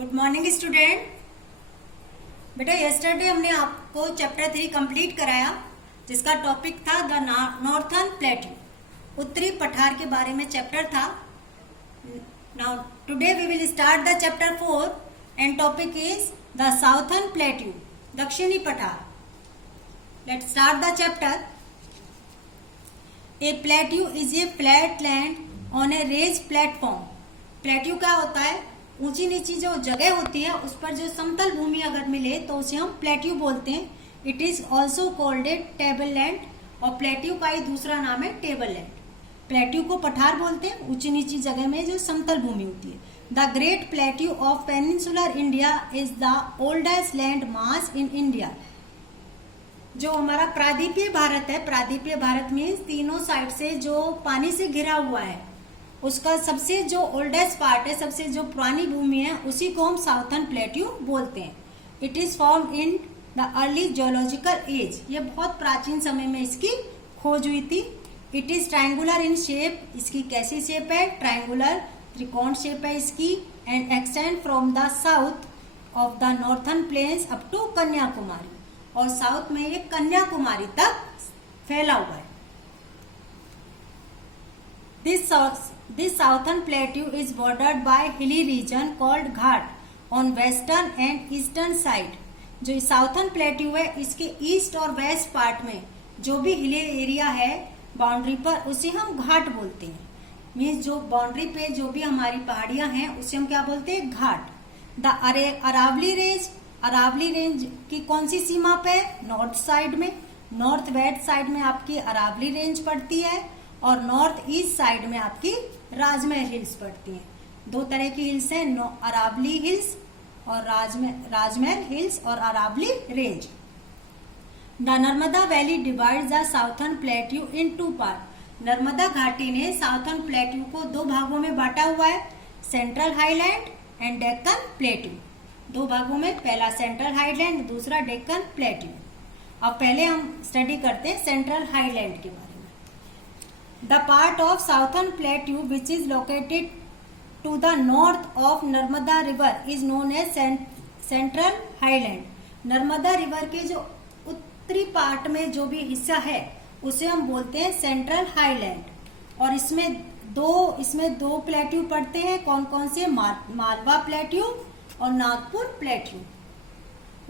Good morning student. बेटा yesterday हमने आपको चैप्टर 3 कंप्लीट कराया, जिसका टॉपिक था द नॉर्थर्न प्लेट्यू, उत्तरी पठार के बारे में चैप्टर था। Now today we will start the chapter 4 and topic is the southern plateau, दक्षिणी पठार। Let's start the chapter. A plateau is a flat land on a raise platform. Plateau क्या होता है? ऊंची नीची जो जगह होती है उस पर जो समतल भूमि अगर मिले तो उसे हम प्लेट्यू बोलते हैं। It is also called a table land, और प्लेट्यू का ही दूसरा नाम है टेबल लैंड। प्लेट्यू को पठार बोलते हैं, ऊंची नीची जगह में जो समतल भूमि होती है। The great plateau of peninsular India is the oldest land mass in India. जो हमारा प्रायद्वीपीय भारत है, प्रायद्वीपीय भारत में तीनों साइड से जो पानी से घिरा हुआ है, उसका सबसे जो ओल्डेस्ट पार्ट है, सबसे जो पुरानी भूमि है, उसी को हम साउथर्न प्लेट्यू बोलते हैं। It is form in the early geological age. ये बहुत प्राचीन समय में इसकी खोज हुई थी। इट इज ट्रायंगुलर इन शेप। इसकी कैसी शेप है? ट्रायंगुलर, त्रिकोण शेप है इसकी। And extend from the south of the northern plains up to Kanyakumari, और साउथ में ये कन्याकुमारी तक फैला हुआ है। This southern plateau is bordered by hilly region called Ghat on western and eastern side। जो साउथर्न प्लेट्यू है, इसके ईस्ट और वेस्ट पार्ट में जो भी हिली एरिया है बाउंड्री पर, उसे हम घाट बोलते हैं। मीन्स जो बाउंड्री पे जो भी हमारी पहाड़ियां हैं उसे हम क्या बोलते हैं? घाट। The Aravalli range, Aravalli range की कौन सी सीमा पे? नॉर्थ साइड में, नॉर्थ वेस्ट साइड में आपकी अरावली रेंज पड़ती है, और नॉर्थ ईस्ट साइड में आपकी राजमहल हिल्स पड़ती हैं। दो तरह की हिल्स हैं, अरावली हिल्स और राजमहल हिल्स और Aravali range. The Narmada valley divides the southern plateau into part. Narmada घाटी ने साउथर्न प्लेट्यू को दो भागों में बांटा हुआ है, central highland and Deccan plateau. दो भागों में, पहला सेंट्रल हाईलैंड, दूसरा डेक्कन प्लेट्यू। अब पहले हम स्टडी करते हैं सेंट्रल हाईलैंड के बारे में। The part of southern plateau which is located to the north of Narmada river is known as central highland। Narmada river के जो उत्तरी पार्ट में जो भी हिस्सा है उसे हम बोलते हैं सेंट्रल हाईलैंड। और इसमें दो प्लेट्यू पड़ते हैं। कौन कौन से? मालवा प्लेट्यू और Nagpur plateau.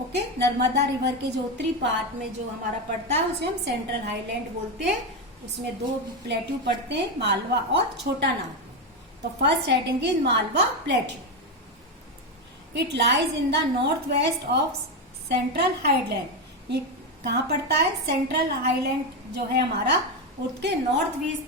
Okay, Narmada river के जो उत्तरी पार्ट में जो हमारा पड़ता है उसे हम सेंट्रल हाईलैंड बोलते हैं। उसमें दो प्लेट्यू पड़ते हैं, मालवा और छोटा नागपुर। तो first heading is Malwa plateau. It lies in the north west of central highland. ये कहाँ पड़ता है? सेंट्रल हाईलैंड जो है हमारा, उसके नॉर्थ वेस्ट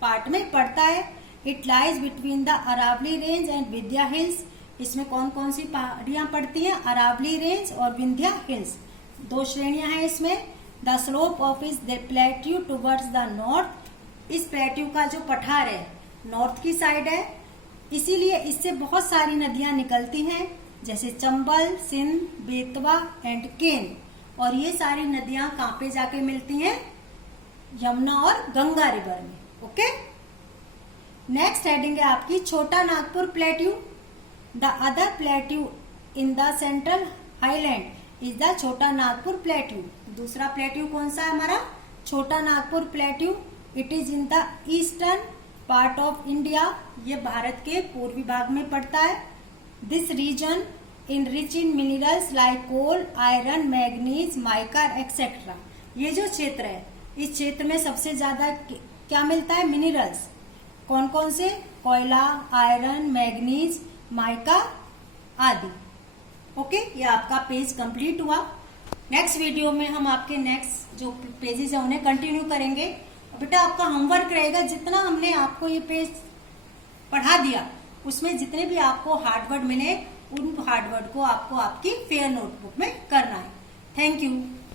पार्ट में पड़ता है। It lies between the Aravalli range and Vindhya hills. इसमें कौन कौन सी पहाड़ियां पड़ती हैं? अरावली रेंज और विंध्या हिल्स, दो श्रेणियां हैं इसमें। द स्लोप ऑफ इस प्लेट्यू टूवर्ड्स द नॉर्थ। इस प्लेट्यू का जो पठार है नॉर्थ की साइड है, इसीलिए इससे बहुत सारी नदियां निकलती हैं, जैसे चंबल, सिंध, बेतवा एंड केन। और ये सारी नदियां कहाँ पे जाके मिलती हैं? यमुना और गंगा रिवर में। ओके, नेक्स्ट हेडिंग है आपकी छोटा Nagpur plateau. The other plateau in the central highland is the छोटा नागपुर प्लेट्यू। दूसरा प्लेट्यू कौन सा है हमारा? Chota Nagpur plateau. It is in the eastern part of India. ये भारत के पूर्वी भाग में पड़ता है। This region in rich in minerals like coal, iron, manganese, mica etcetera. ये जो क्षेत्र है, इस क्षेत्र में सबसे ज्यादा क्या मिलता है? मिनरल्स। कौन कौन से? कोयला, आयरन, मैग्नीज, माइका आदि। ओके, ये आपका पेज कंप्लीट हुआ। नेक्स्ट वीडियो में हम आपके नेक्स्ट जो पेजेस है उन्हें कंटिन्यू करेंगे। बेटा आपका होमवर्क रहेगा, जितना हमने आपको ये पेज पढ़ा दिया उसमें जितने भी आपको हार्डवर्ड मिले, उन हार्डवर्ड को आपको आपकी फेयर नोटबुक में करना है। Thank you.